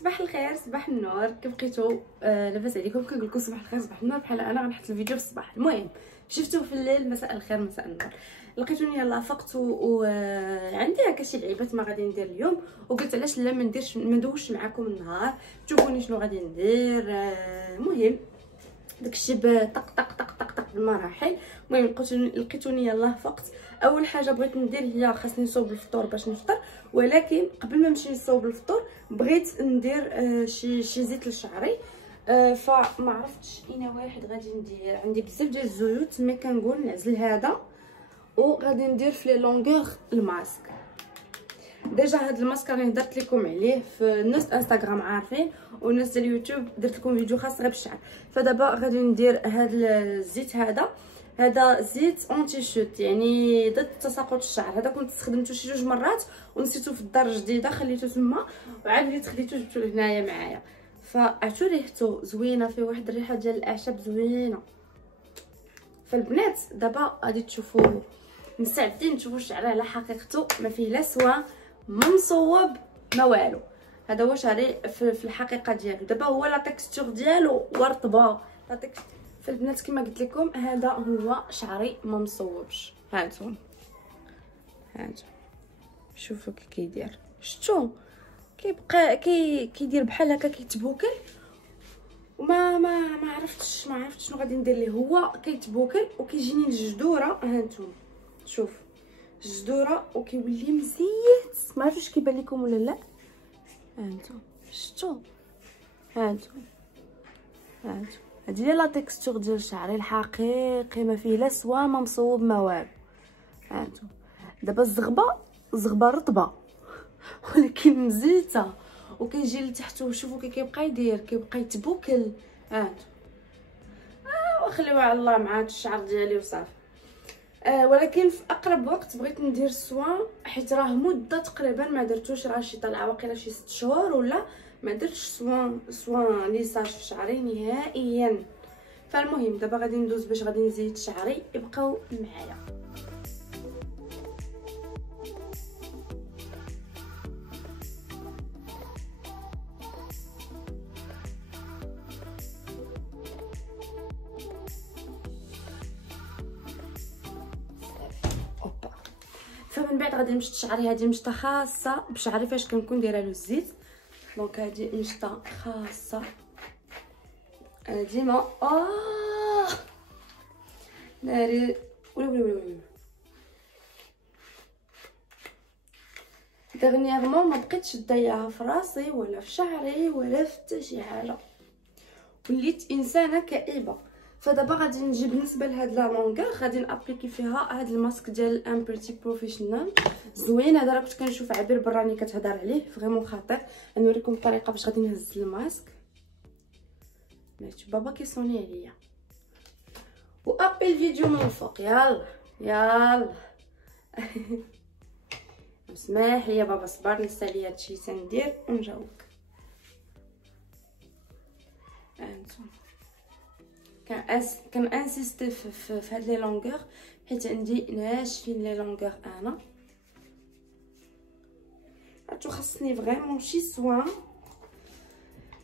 صباح الخير، صباح النور، كيف بقيتوا؟ لاباس عليكم؟ كنقول لكم صباح الخير صباح النور بحال انا غنحط الفيديو في الصباح. المهم شفتوا في الليل، مساء الخير مساء النور. لقيتوني يلاه فقت وعندي هكا شي لعيبات ما غادي ندير اليوم، وقلت علاش لا ما ندوش معكم النهار تشوفوني شنو غادي ندير. المهم داكشي بطق طق طق طق طق بالمراحل. المهم لقيتوني يلاه فقت. اول حاجه بغيت ندير هي خاصني نصوب الفطور باش نفطر، ولكن قبل ما نمشي نصوب الفطور بغيت ندير شي زيت لشعري. فما عرفتش اين واحد غادي ندير. عندي بزاف ديال الزيوت، مي كنقول نعزل هذا وغادي ندير في لي لونغور الماسك. ديجا هاد الماسك راني هضرت لكم عليه في الناس انستغرام عارفين، والناس ديال اليوتيوب درت لكم فيديو خاص غير بالشعر. فدابا غادي ندير هاد الزيت هذا زيت اونتي شوت، يعني ضد تساقط الشعر. هذا كنت استخدمته شي 2 مرات ونسيته في الدار الجديده، خليته تما وعاد وليت خديته جبتو لهنايا معايا. فعرفتوا ريحته زوينه، فيه واحد الريحه ديال الاعشاب زوينه. فالبنات دابا غادي تشوفوا مستعدين تشوفوا الشعر على حقيقته، ما فيه لا سوا ما مصوب ما والو. هذا هو شعري في الحقيقه ديالو. دابا هو لا تكستور ديالو ورطبه فالبنات كما قلت لكم هذا هو شعري ما مصوبش. هانتوما شوفوا كي كيدير، شفتوا كيبقى كيدير بحال هكا كيتبوكل، وما ما عرفتش شنو غادي ندير ليه. هو كيتبوكل وكيجيني الجذوره. هانتوما شوف الجذوره وكيولي مزيت، ما عرفتش كيبان لكم ولا لا. هانتوما شفتوا، هانتوما هادي هي لا تكستور ديال شعري الحقيقي، ما فيه لا سوا ما مصوب ما والو. هانتوما دابا الزغبه رطبه ولكن مزيته وكيجي لتحت، وشوفوا كيبقى يدير كيبقى يتبوكل. هانتوما وخليوها على الله مع الشعر ديالي وصافي. ولكن في اقرب وقت بغيت ندير السوان، حيت راه مده تقريبا ما درتوش، راه شي طالعه واقيلا شي 6 شهور ولا ما درتش سوان ليساج في شعري نهائيا. فالمهم دابا غادي ندوز باش غادي نزيد شعري، يبقاو معايا. فمن بعد غادي نمشط شعري. هذه مشطه خاصه بشعري فاش كنكون دايره له الزيت. دونك هذه مشطه خاصه ديما ناري ولا دغنيغمون ما بقيتش دايعها في راسي ولا في شعري ولا في حتى شي حاجه، وليت انسانه كئيبه. فدابا غادي نجي بالنسبه لهاد لا لونغور غادي نابليكي فيها هاد الماسك ديال ان بيتي بروفيشنال زوين. هذا راه كنت كنشوف عبير براني كتهضر عليه، فريمون خطير. نوريكم الطريقه باش غادي نهز الماسك. ماشي بابا كيصوني عليا وابي الفيديو من الفوق. يلا اسمح لي بابا، صبر نسى لي هادشي تندير ونجاوبك. هانتوما كان انسيستي في هاد لي لونغور حيت عندي ناشفين لي لونغور. انا عرفتو خاصني فريمون شي سوان.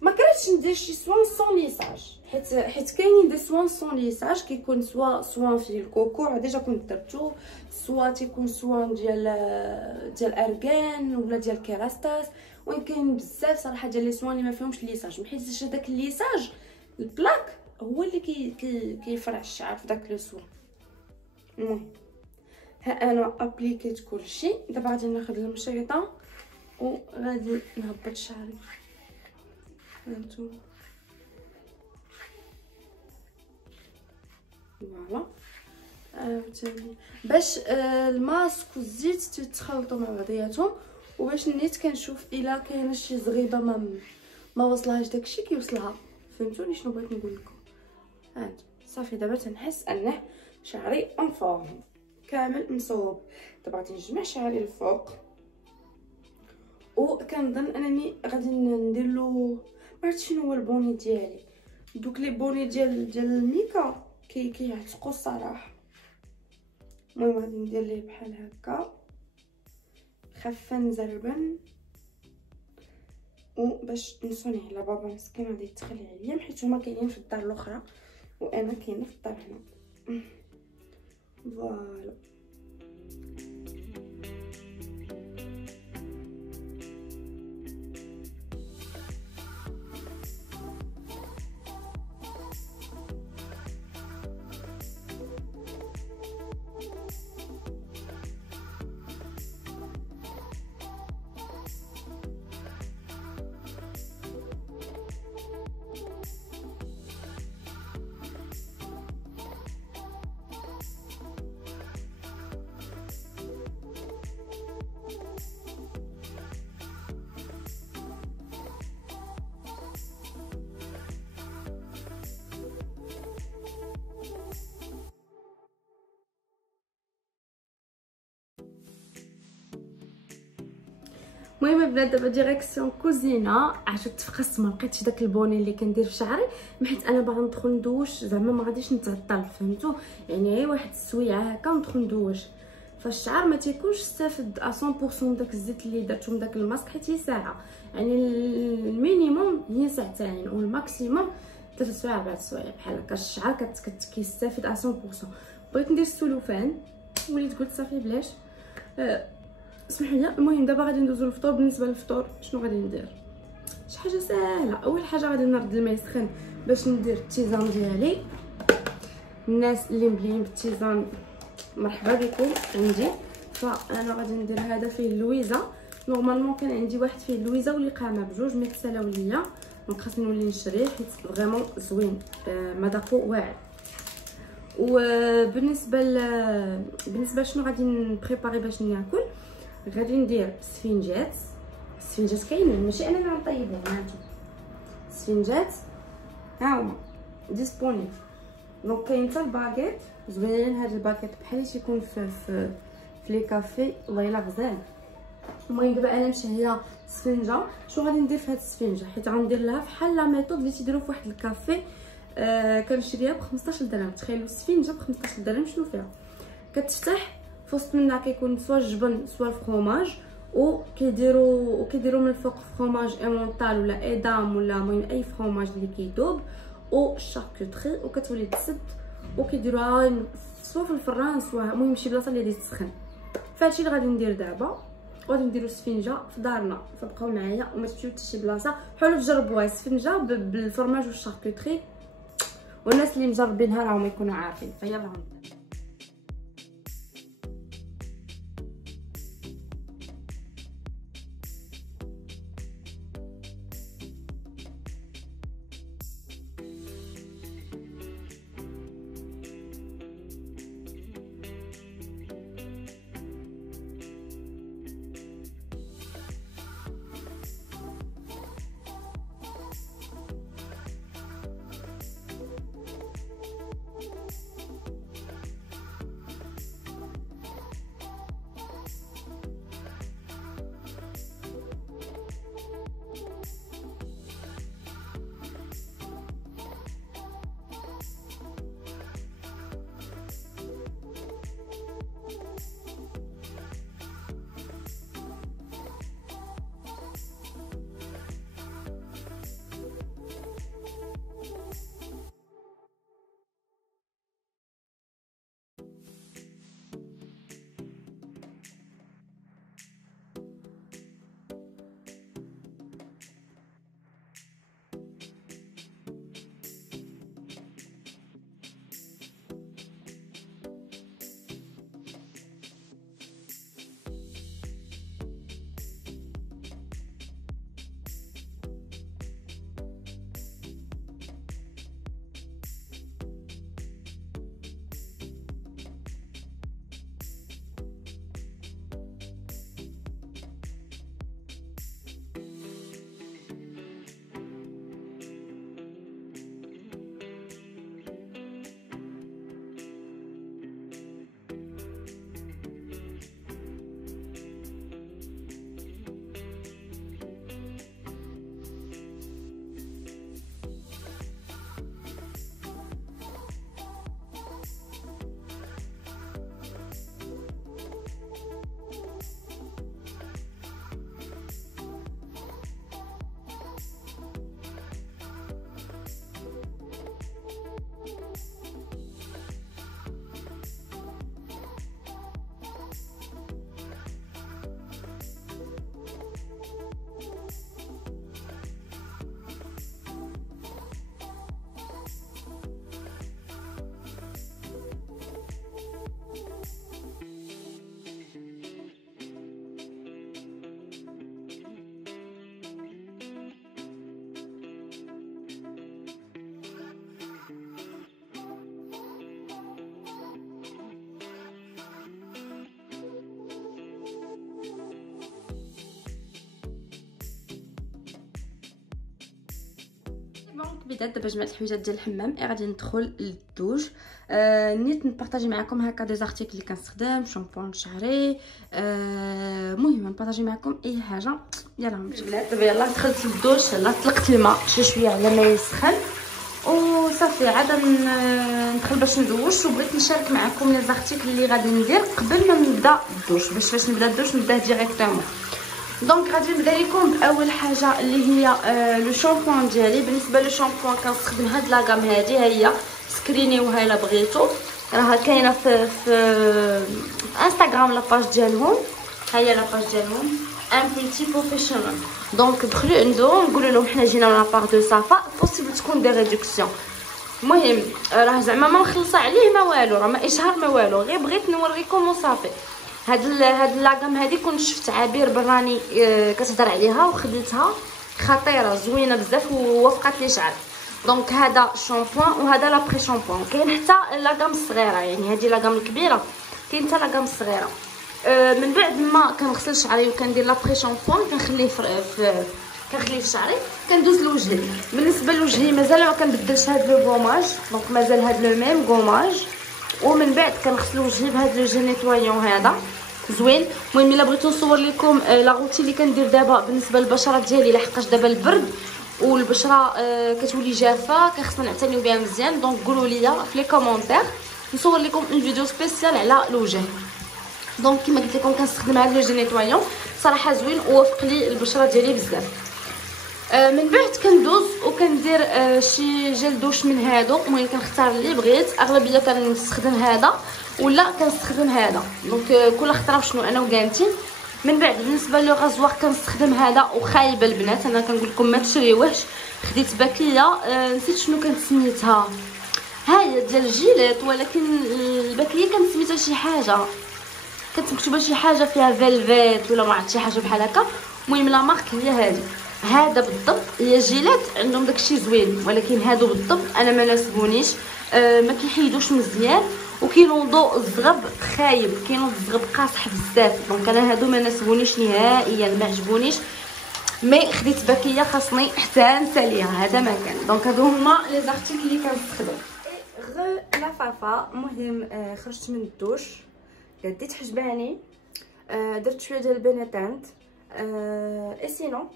ما كرهتش ندير شي سوان سون ليساج، حيت كاينين دي سوان سون ليساج كيكون سوان فيه الكوكو ديجا كنت درتو، سوا تيكون سوان ديال ارغان ولا ديال كيراستاس. وين كاين بزاف صراحه ديال لي سوان اللي ما فيهمش ليساج، حيت هذاك الليساج البلاك هو اللي كيفرع الشعر في داك لو سوان. المهم ها انا ابليكيت كلشي. دابا غادي ناخذ المشريطه وغادي نهبط شعري. هانتوما فوالا عاوتاني باش الماسك والزيت تيتخلطوا مع بعضياتهم، وباش نيت كنشوف الا كاينه شي زغيبه ما وصلهاش داكشي كيوصلها. فهمتوني شنو بغيت نقول لكم؟ هانت صافي. دابا تنحس انه شعري اون فورم كامل مصوب. دابا غادي نجمع شعري الفوق، وكنظن انني غادي ندير له ما عرفتش شنو هو البوني ديالي. دوك لي بوني ديال الميكا كيعتقوا الصراحه. المهم غادي ندير ليه بحال هكا خفه نزربن وباش نصوني على بابا مسكين غادي يتخلى عليا حيت هما كاينين في الدار الاخرى وانا كاينه في الدار هنا. فوالا المهم بنات دابا ديريكسيون كوزينه. عشت تفقست ما لقيتش داك البوني اللي كندير في شعري، حيت انا باغا ندخل ندوش زعما ما غاديش نتعطل فهمتوا، يعني غير واحد السويعه هكا ندخل ندوش. فالشعر ما تيكونش استافد 100% داك الزيت اللي درتو من داك الماسك، حيت هي ساعه، يعني المينيموم هي ساعتين والماكسيموم 3 سوايع 4 سوايع بحال هكا. الشعر كيستافد 100%. بغيت ندير السلوفان وليت قلت صافي بلاش. اسمحوا لي. المهم دابا غادي ندوزو للفطور. بالنسبه للفطور شنو غادي ندير؟ شي حاجه ساهله. اول حاجه غادي نرد الماء يسخن باش ندير التيزان ديالي. الناس اللي مبليين بالتيزان مرحبا بكم عندي. فانا غادي ندير هذا فيه اللويزه. نورمالمون كان عندي واحد فيه اللويزه واللي قامه بجوج مي تسالاو ليا، دونك خاصني نولي نشريه حيت فريمون زوين، مذاقو واعر. وبالنسبه بالنسبه شنو غادي نبريباري باش ناكل، غادي ندير سفنجات. السفنجات كاينين ماشي انا اللي غنطيبهم، هانتوما السفنجات ها هما ديسبونيبل. دونك كاين حتى الباكيت زوينين. هاد الباكيت بحال اللي تيكون في لي كافي والله الا غزال. المهم دابا انا مشهيه سفنجه. شنو غادي ندير في هاد السفنجه؟ حيت غندير لها بحال لا ميثود اللي تيديروا في واحد الكافي. كنشريها ب 15 درهم. تخيلوا السفنجه ب 15 درهم. شنو فيها؟ كتفتح في وسط منها كيكون سوا الجبن سوا الفرomاج، وكيديروا من الفوق فرomاج ايمونطال ولا ايدام ولا المهم اي فرomاج اللي كيذوب والشاركوتري، وكتولي تسد وكيديروها سوا في الفران سوا المهم شي بلاصه اللي غادي تسخن. فهادشي اللي غادي ندير دابا. غادي نديرو السفنجه في دارنا، فبقاو معايا وما تمشيو حتى شي بلاصه. حاولوا تجربوها السفنجه بالفرماج والشاركوتري، والناس اللي مجربينها راهم يكونوا عارفين. فيلا نبدا. دونك بدات دابا جمعت الحويجات ديال الحمام غادي ندخل للدوش. نيت نبارطاجي معكم هكا دي زارتيكل اللي كنستخدم، شامبوان شعري، المهم نبارطاجي معكم اي حاجه. يلا نمشي دابا. يلا دخلت للدوش، يلا طلقت الماء شويه على ما يسخن وصافي عاد ندخل باش ندوش. وبغيت نشارك معكم لي زارتيكل اللي غادي ندير قبل ما نبدا الدوش، باش فاش نبدا الدوش نبداه ديريكتومون. دونك غادي نبدا لكم باول حاجه اللي هي لو شامبوان ديالي. بالنسبه لو شامبوان كنستخدم هاد لاكام هادي، ها هي سكرينيوها الا بغيتو، راها كاينه في انستغرام لاباج ديالهم، ها هي لاباج ديالهم ان بيتي بروفيسيونيل. دونك دخلوا عندهم قولوا لهم حنا جينا لا بار دو صافا بوسيبل تكون دي ريدكسيون. المهم راه زعما ما مخلصه عليه ما والو، راه ما اشهار ما والو، غير بغيت نوريكم وصافي. هاد لاكام هادي كنت شفت عبير براني كتهضر عليها وخديتها، خطيره زوينه بزاف ووفقت لي شعر. دونك هذا شامبوان وهذا لابري شامبوان. كاين حتى لاكام الصغيره، يعني هذه لاكام الكبيره، كاين حتى لاكام الصغيره. من بعد ما كنغسل شعري وكندير لابري شامبوان كنخليه كنخليه في شعري، كندوز لوجهي. بالنسبه لوجهي مازال ما كنبدلش هاد لو غوماج، دونك مازال هاد لو ميم غوماج. ومن بعد كنغسل وجهي بهاد لو جيل نيتوايون هذا زوين. المهم الا بغيتو نصور لكم لا روتين اللي كندير دابا بالنسبه للبشره ديالي، لحقاش دابا البرد والبشره كتولي جافه، خصنا نعتنيو بها مزيان. دونك قولوا لي في لي كومونتير نصور لكم اون فيديو سبيسيال على الوجه. دونك كما قلت لكم كنستخدم هذا لو جيل نيتوايون، صراحه زوين ووفق لي البشره ديالي بزاف. من بعد كندوز وكندير شي جيل دوش من هادو. المهم كنختار اللي بغيت، اغلبيه كنستخدم هذا ولا كنستخدم هذا، دونك كل اختار شنو انا وكانتي. من بعد بالنسبه لو غازوار كنستخدم هذا، وخايبه البنات انا كنقول لكم ما تشريوهش. خديت باكيه نسيت شنو كانت سميتها، هاهي ديال الجيلات، ولكن الباكيه كانت سميتها شي حاجه، كانت مكتوبه شي حاجه فيها فيلفيت ولا ما عرفت شي حاجه بحال هكا. المهم لا مارك هي هذه. هذا بالضبط هي جيلات عندهم داكشي زوين، ولكن هادو بالضبط انا ما ناسبونيش، ما كيحيدوش مزيان، وكينوضوا الزغب خايب، كينوض الزغب قاصح بزاف. دونك انا هادو ما ناسبونيش نهائيا، ما عجبونيش. مي خديت باكيه خاصني حتى نساليها، هذا ما كان. دونك هادو هما لي زارتيكل اللي كنستخدم. غير لا فافا. المهم خرجت من الدوش، ديت حجباني، درت شويه ديال البناتانت. اي سينو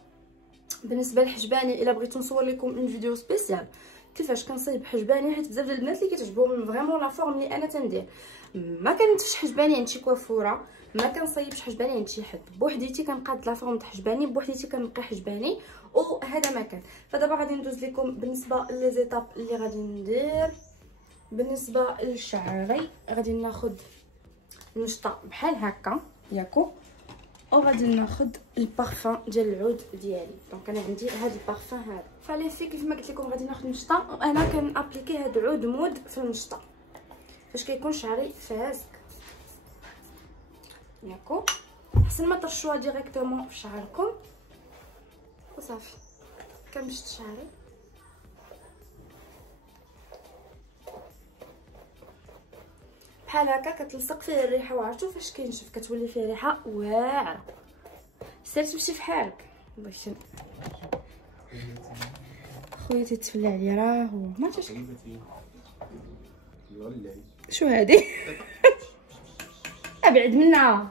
بالنسبه لحجباني الا بغيتو نصور لكم اون فيديو سبيسيال كيفاش كنصايب حجباني، حيت بزاف ديال البنات اللي كتعجبهم فريمون لا فورم اللي انا تندير. ما كنتفش حجباني عند شي كوافوره، ما كنصايبش حجباني عند شي حد، بوحديتي كنقاد لا فورم د حجباني، بوحديتي كنقي حجباني، وهذا ما كان. فدابا غادي ندوز لكم بالنسبه لي زيتاب اللي غادي ندير. بالنسبه للشعري غادي ناخذ نشطه بحال هكا ياكو، وغادي ناخذ البارفان ديال العود ديالي. دونك انا عندي هذا البارفان هذا. فالي في كيف ما قلت لكم غادي ناخذ نشطه، وانا كنابليكي هذا العود مود في النشطه فاش كيكون شعري فازك ياكو، احسن ما ترشوها ديريكتومون في شعركم وصافي. كنمشط شعري بحال هكا، كتلصق فيه الريحه، وعرفتوا فاش كينشف كتولي فيه ريحه واعره. سير تمشي في حالك باش خويا تتفلى عليا، راه هو ما تاش شو هادي ابعد منها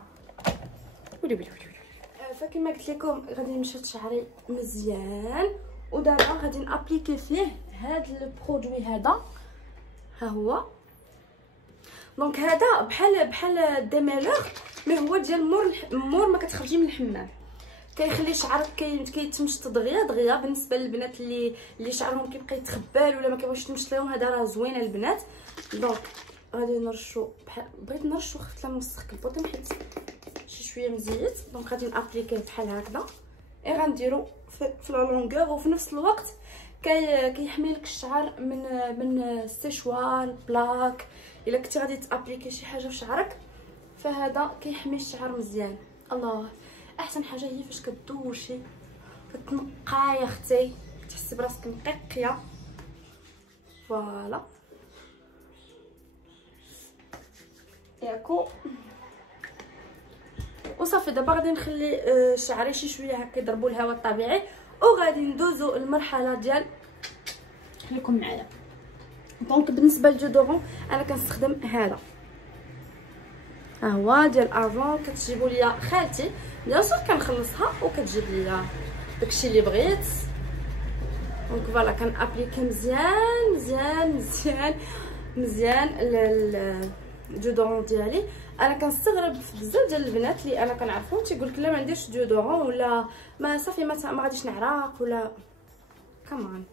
ولي ولي ولي. فكما قلت لكم غادي نمشط شعري مزيان، ودابا غادي نابليكي فيه هذا البرودوي هذا، ها هو. دونك هذا بحال ديميلور، مي هو ديال مور ما كتخرجي من الحمام، كيخلي شعرك كيتمشط دغيا. بالنسبه للبنات اللي شعرهم كيبقى يتخبال ولا ما كيبغيوش تمشط لهم، هذا راه زوين البنات. دونك غادي نرشو بغيت نرشو خفت لا نوسخ البوطين حيت شي شويه مزيت. دونك غادي نابليكيه بحال هكذا، غنديرو في لا لونغور، وفي نفس الوقت كيحمي لك الشعر من السيشوار بلاك. الا كنتي غادي تابليكي شي حاجه في شعرك فهذا كيحمي الشعر مزيان. الله احسن حاجه هي فاش كدوشي كتنقاي يا اختي، تحسي براسك نقيه. فوالا ياكو وصافي. دابا غادي نخلي شعري شي شويه هكا يضربوا الهواء الطبيعي، وغادي ندوزو المرحله ديال خليكم معايا. دونك بالنسبه للجودورون انا كنستخدم هذا، ها هو ديال افون، كتجيبوا ليا خالتي بيان سور كنخلصها وكتجيب ليا داكشي اللي بغيت. دونك فوالا كنابليكي مزيان مزيان مزيان مزيان الجودورون ديالي. انا كنستغرب بزاف ديال البنات اللي انا كنعرفهم تيقول لك لا ما عنديش ديودورون ولا ما صافي ما غاديش نعرق ولا كمان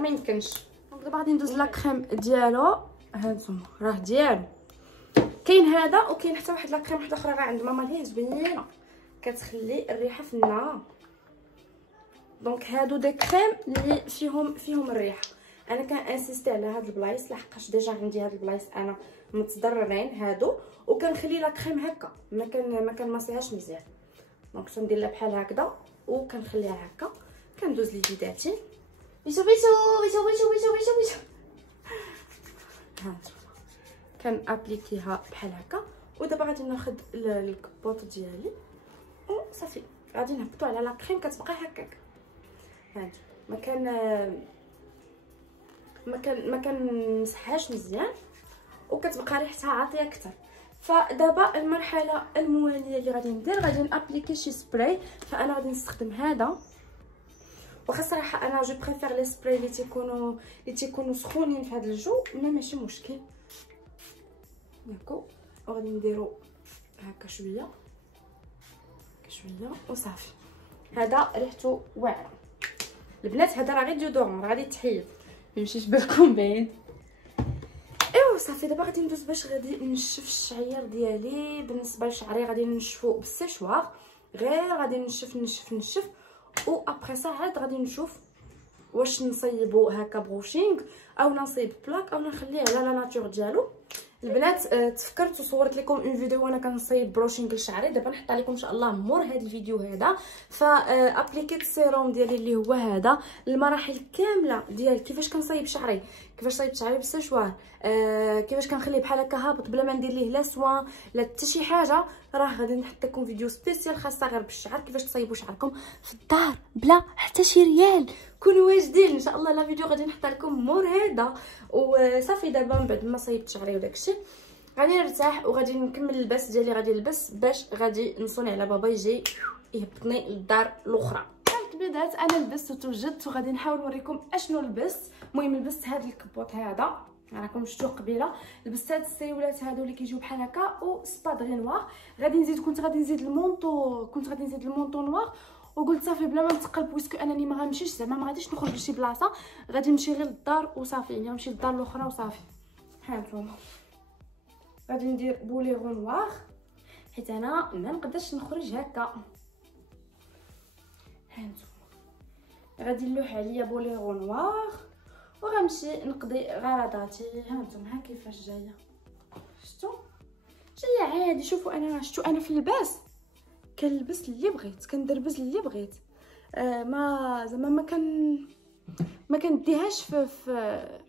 ما يمكنش. دونك دابا غادي ندوز لا كريم ديالو، هانتوما راه ديالو كاين هذا وكاين حتى واحد لا كريم واحده اخرى راه عند ماما اللي زوينه كتخلي الريحه في النهار. دونك هادو دي كريم اللي فيهم الريحه. انا كنانسيستي على هاد البلايص لحقاش ديجا عندي هاد البلايص انا متضررين هادو، وكنخلي لا كريم هكا ما كنماسيهاش مزيان. دونك تندير لها بحال هكذا وكنخليها هكا. كندوز ليداتي بيسو بيسو بيسو بيسو بيسو بيسو بيسو هانتوما كنابليكيها بحال هكا. ودابا غادي ناخذ الكبوط ديالي وصافي غادي نهبطو على لا كريم كتبقى هكاك. هانتوما ما كنمسحهاش مزيان وكتبقى ريحتها عاطيه اكثر. فدابا المرحله المواليه اللي غادي ندير غادي نابليكي شي سبراي. فانا غادي نستخدم هذا، واخا صراحه انا جو بريفير لي سبراي اللي تيكونوا سخونين في هذا الجو، ما ماشي مشكل ياكو. وغادي نديرو هكا شويه وصافي. هذا ريحته واعره البنات، هذا راه غير ديودورون راه غادي تحيد ميمشيش بالكم بعيد. ايوا صافي دابا غادي ندوز باش غادي نشف الشعير ديالي. بالنسبه لشعري غادي نشفو بالسيشوار، غير غادي نشف و ابري سا عاد غادي نشوف واش نصيبو هكا بروشينغ او نصيب بلاك او نخليه على لا ناتور ديالو. البنات تفكرت وصورت لكم اون فيديو وانا كنصايب بروشينغ لشعري، دابا نحطها لكم ان شاء الله مور هذا الفيديو هذا. فابليكيت السيروم ديالي اللي هو هذا، المراحل كامله ديال كيفاش كنصايب شعري، كيفاش صايبت شعري بالسيشوار، كيفاش كنخليه بحال هكا هابط بلا ما ندير ليه لا سوان لا حتى شي حاجه. راه غادي نحط لكم فيديو سبيسيال خاصه غير بالشعر، كيفاش تصايبوا شعركم في الدار بلا حتى شي ريال. كونوا واجدين ان شاء الله. لا فيديو غادي نحطها لكم مور هذا وصافي. دابا من بعد ما صايبت شعري وداكشي غادي نرتاح وغادي نكمل اللباس ديالي. غادي نلبس باش غادي نصوني على بابا يجي يهبطني للدار الاخرى. البنات انا لبست وتوجدت وغادي نحاول نوريكم اشنو لبست. المهم لبست هذا الكبوط هذا راكم شفتوه قبيله، لبست هاد السيولات هادو اللي كيجيو بحال هكا وسبادغي نوار. كنت غادي نزيد المونطو نوار وقلت صافي بلا ما نتقلب بويسكو انني ما غنمشيش زعما ما غاديش نخرج لشي بلاصه، غادي نمشي غير للدار وصافي. يعني نمشي للدار الاخرى وصافي. ها نتوما غادي ندير بوليغو نوار حيت انا ما نقدرش نخرج هكا. ها نتوما غادي نلوح عليا بوليغو نوار وغنمشي نقضي غرضاتي. ها نتوما ها كيفاش جايه، شفتوا جايه عادي. شوفوا انا في اللباس كنلبس اللي بغيت، كندربز اللي بغيت. ما زعما ما كنديهاش في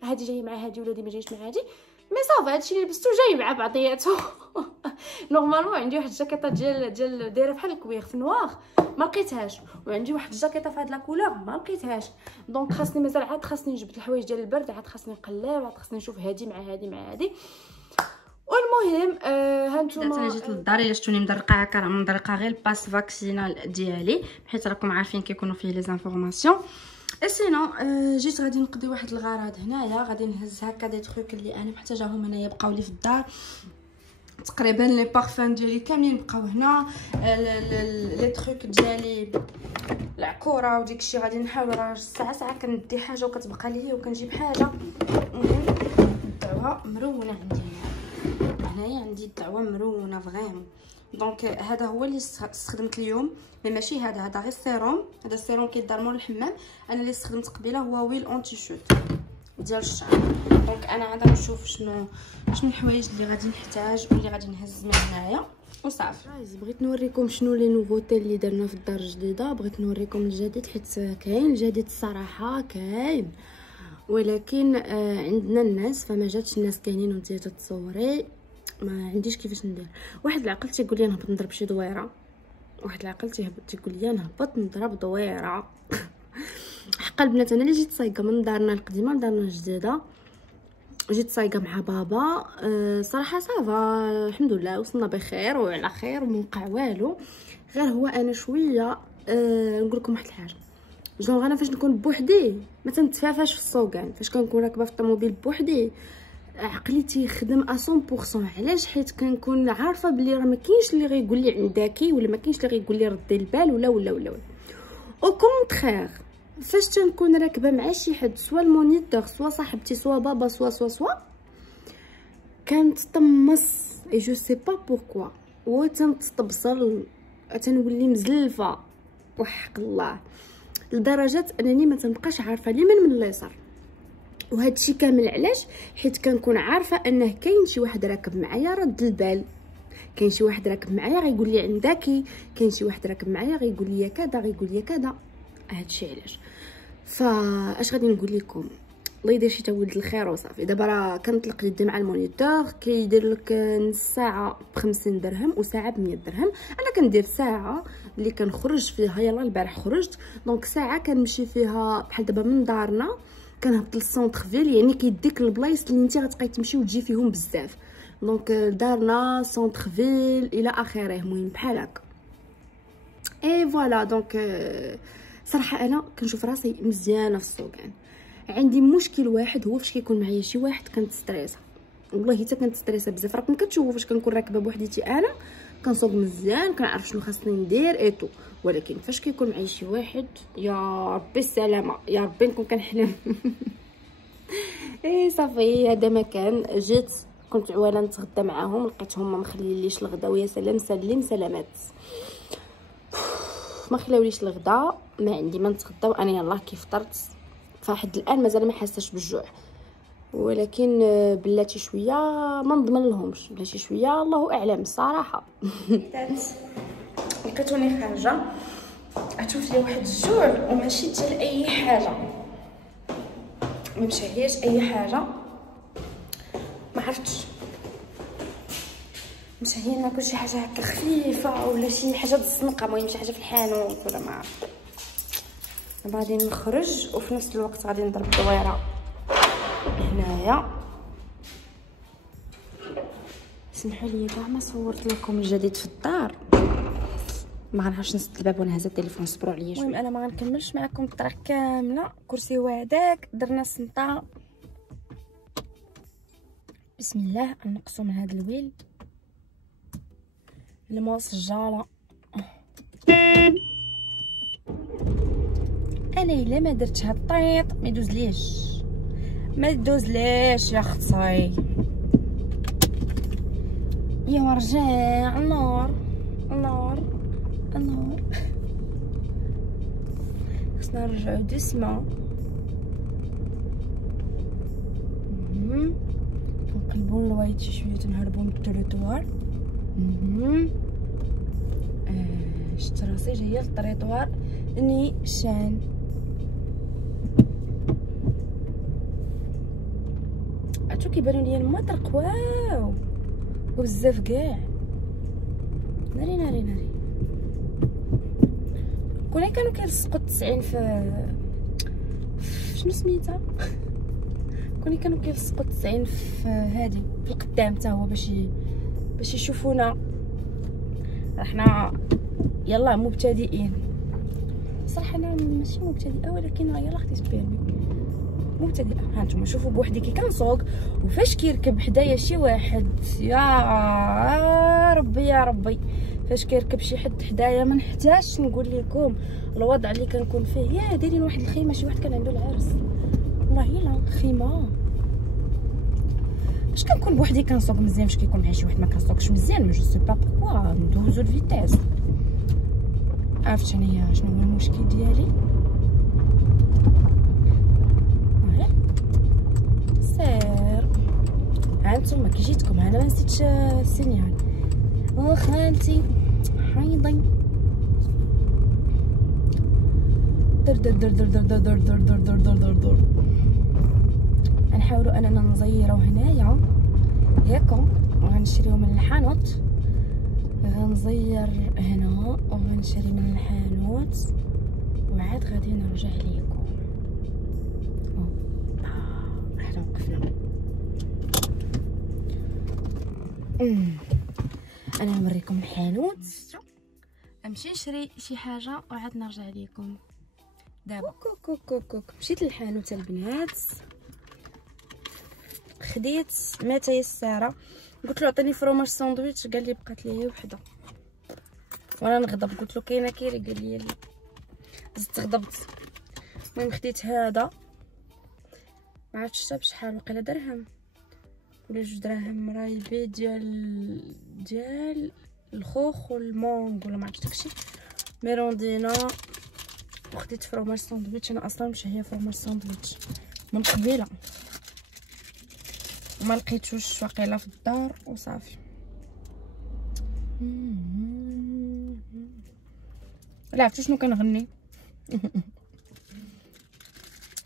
هادي جايه مع هادي ولا دي ما جايش مع هادي. مي صافي هادشي اللي لبستو جاي مع بعضياتو. نورمالمون عندي واحد الجاكيطه ديال دايره بحال الكوير في نوار ما لقيتهاش، وعندي واحد الجاكيطه في هاد لا كولور ما لقيتهاش. دونك خاصني مازال عاد خاصني نجبد الحوايج ديال البرد، عاد خاصني نقلب، عاد خاصني نشوف هادي مع هادي مع هادي. والمهم هانتوما انا جيت للدار الا شفتوني مدرقه هكا راه مدرقه غير الباس فاكسينال ديالي حيت راكم عارفين كيكونوا فيه لي زانفورماسيون. سينو جيت غادي نقضي واحد الغرض هنايا، غادي نهز هكا دي تروك اللي انا محتاجاهم هنايا بقاو لي في الدار. تقريبا لي بارفان ديالي كاملين بقاو هنا، لي تروك ديالي العكوره وديكشي غادي نحاول. راه ساعه كندي حاجه وكتبقى لي وكنجيب حاجه. المهم الدعوه مرونه عندي هنايا عندي الدعوه مرونه فريمون. دونك هذا هو اللي استخدمت اليوم، ماشي هذا غير السيروم. هذا السيروم كيدار مور الحمام. انا اللي استخدمت قبيله هو ويل اونتي شوت ديال الشعر. دونك انا عاد نشوف شنو الحوايج اللي غادي نحتاج واللي غادي نهز من هنايا وصافي. بغيت نوريكم شنو لي نوفوتي اللي درنا في الدار الجديده. بغيت نوريكم الجديد حيت كاين الجديد الصراحه كاين، ولكن عندنا الناس فما جاتش الناس كاينين وانت تتصوري ما عنديش كيفاش ندير. واحد العقل تيقول لي نهبط نضرب شي دويره، واحد العقل تيقول لي نهبط نضرب دويره. حق البنات انا اللي جيت صايقه من دارنا القديمه لدارنا الجديده، جيت صايقه مع بابا. صراحه صافا الحمد لله وصلنا بخير وعلى خير وما وقع والو، غير هو انا شويه نقول لكم واحد الحاجه. جونغ انا فاش نكون بوحدي ما تنتفافاش في السوقان، فاش كنكون راكبه في الطوموبيل بوحدي عقلي تيخدم 100%. علاش؟ حيت كنكون عارفه بلي راه ما كاينش اللي غيقول لي عنداكي، ولا ما كاينش اللي غيقول لي ردي البال ولا ولا ولا ولا. او كونطرير فاش تنكون راكبه مع شي حد، سوا المونيتور سوا صاحبتي سوا بابا سوا كنتطمس اي جو سي با بوركوا، و تنتطبصل تنولي مزلفه وحق الله، لدرجه انني ما تنبقاش عارفه اليمين من اليسار. وهذا الشيء كامل علاش؟ حيت كنكون عارفه انه كاين شي واحد راكب معايا رد البال، كاين شي واحد راكب معايا غيقول لي عنداكي، كاين شي واحد راكب معايا غيقول لي كذا غيقول لي كذا. هذا الشيء علاش. فاش غادي نقول لكم، الله يدير شي تولد الخير وصافي. دابا راه كنطلق يدي مع المونيتور كيدير لك نص ساعه ب50 درهم وساعه ب100 درهم. انا كندير ساعه اللي كنخرج فيها، يلا البارح خرجت دونك ساعه كنمشي فيها بحال دابا من دارنا كنهبط للسونتر فيل، يعني كيديك البلايص اللي انت غتبقاي تمشي وتجي فيهم بزاف. دونك دارنا سونتر فيل الى اخره، المهم بحال هكا. اي فوالا دونك صراحه انا كنشوف راسي مزيانه في السوقان. عندي مشكل واحد هو فاش كيكون معايا شي واحد كنتستريسا، والله حتى كنتستريسا بزاف. راكم كتشوفوا فاش كنكون راكبه بوحديتي انا كنسوق مزيان، كنعرف شنو خاصني ندير ايتو. ولكن فاش كيكون معايا شي واحد يا ربي السلامه، يا ربي نكون كنحلم. اي صافي هذا مكان جيت كنت عواله نتغدى معاهم، لقيتهم ما مخليليش الغدا، ويا سلام سلم سلامات ما خلاوليش الغدا، ما عندي ما نتغدى. وانا يلاه كي فطرت فواحد الان مازال ما حاساش بالجوع، ولكن بلاتي شويه ما نضمن لهمش، بلاتي شويه الله اعلم الصراحه. لقيتوني خارجه عطيت فيا واحد الجوع وماشي حتى لاي حاجه، ما مشاهياش اي حاجه، ما عرفتش مشاهيه ناكل شي حاجه هكا خفيفه ولا شي حاجه الزنقه، المهم شي حاجه في الحانوت ولا ما عرفت. دابا غادي نخرج وفي نفس الوقت غادي نضرب دويره هنايا. سمحوا لي كاع ما صورت لكم الجديد في الدار، ما غنعرفش نسد الباب وانا هازه التليفون، صبروا عليا شويه. المهم انا ما غنكملش معكم الطريق كامله، كرسي هو هذاك، درنا السنطه بسم الله. نقصوا من هذا الويل الماء سجاله. انا الا ما درتش هاد الطيط ما يدوزليش يا اختي. يا رجاء النار خصنا نرجعو دسمه. نقلبو الوايت شي شويه تنهربو من التروطوار. شفت راسي جايه للطريطوار نيشان. عرفتو كيبانو ليا الماء رقواو وبزاف كاع. ناري كون كانوا كيلصقوا التسعين في شنو سميتها، كون كانوا كيلصقوا التسعين في هادي في القدام حتى هو باش يشوفونا احنا يلا مبتدئين. صراحه انا ماشي مبتدئه ولكن يلا خديت بيرمي مبتدئه. ها نتوما شوفوا بوحدي كي كنسوق وفاش كيركب حدايا شي واحد يا ربي فاش كيركب شي حد حدايا ما نحتاجش نقول لكم الوضع اللي كنكون فيه. يا دايرين واحد الخيمه، شي واحد كان عنده العرس والله الا خيمه. فاش كنكون بوحدي كنسوق مزيان، فاش كيكون معايا شي واحد ما كنسوقش مزيان. ما جو سي با بوركوا ندوزو الفيتاس. عرفت انايا شنو هو المشكل ديالي؟ سير هانتوما كي جيتكم انا ما نسيتش السينيال. وخالتي حيضي در نحاولوا اننا نزيرو هنايا ياكم، وغنشريو من الحانوت، غنزير هنا وغنشري من الحانوت وعاد غادي نرجع ليكم. انا نوريكم الحانوت. نمشي نشري شي حاجه وعاد نرجع لكم دابا. كوك مشيت للحانوت البنات، خديت ما تيساره، قلت له عطيني فروماج ساندويتش، قال لي بقات لي وحده وانا نغضب. قلت له كاينه كيري، قال لي لا، زدت غضبت. المهم خديت هذا، ما عرفتش حتى بشحال، وقيله درهم ولا 2 دراهم رايبي ديال الخوخ والمونغ ولا ما عرفتش داكشي. ميروندينا. وخديت فروماج ساندويتش، انا اصلا مشهيه فروماج ساندويتش من قبيله وما لقيتوش واقيلا في الدار وصافي. لا عرفتوا شنو كنغني؟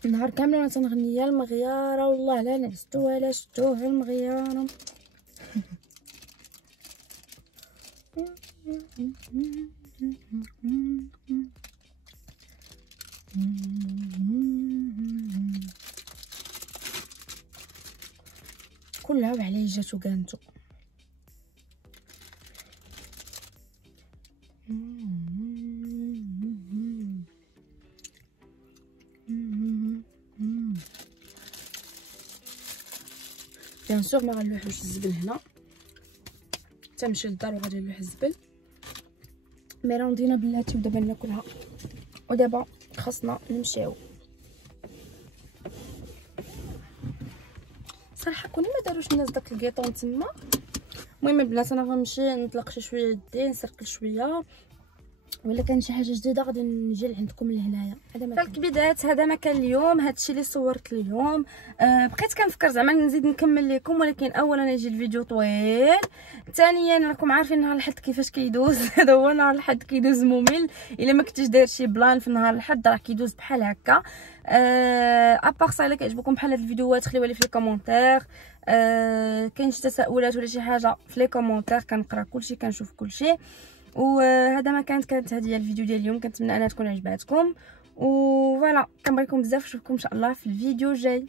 النهار كامل وانا تنغني يا المغياره، والله لا نعستو ولا شتوه المغياره. كلها وعليه جاتو كانتو. بيان سور ما غنلوحوش الزبل هنا، تنمشي للدار وغادي نلوح الزبل. ميروندينا بلاتي ودابا ناكلها، ودابا خاصنا نمشيو. صراحه كوني ما داروش الناس داك الكيطون تما. المهم البنات انا غنمشي نطلق شويه يدي، نسرقل شويه، ولا كان شي حاجه جديده غادي نجي لعندكم لهنايا. هذا ما الكبيدات، هذا ما كان اليوم، هادشي اللي صورت اليوم. بقيت كنفكر زعما نزيد نكمل لكم، ولكن اولا يجي الفيديو طويل، ثانيا راكم عارفين نهار الحد كيفاش كيدوز. هذا هو نهار الحد كيدوز ممل، الا ما كنتيش داير شي بلان في نهار الحد راه كيدوز بحال هكا. ابار صا الا كيعجبكم بحال هاد الفيديوهات خليوها لي في الكومونتير. كاين شي تساؤلات ولا شي حاجه في لي كومونتير، كنقرا كلشي كنشوف كلشي. وهذا ما كانت هذه هي الفيديو ديال اليوم، كنتمنى انها تكون عجباتكم، وفوالا كنبغيكم بزاف، نشوفكم ان شاء الله في الفيديو الجاي.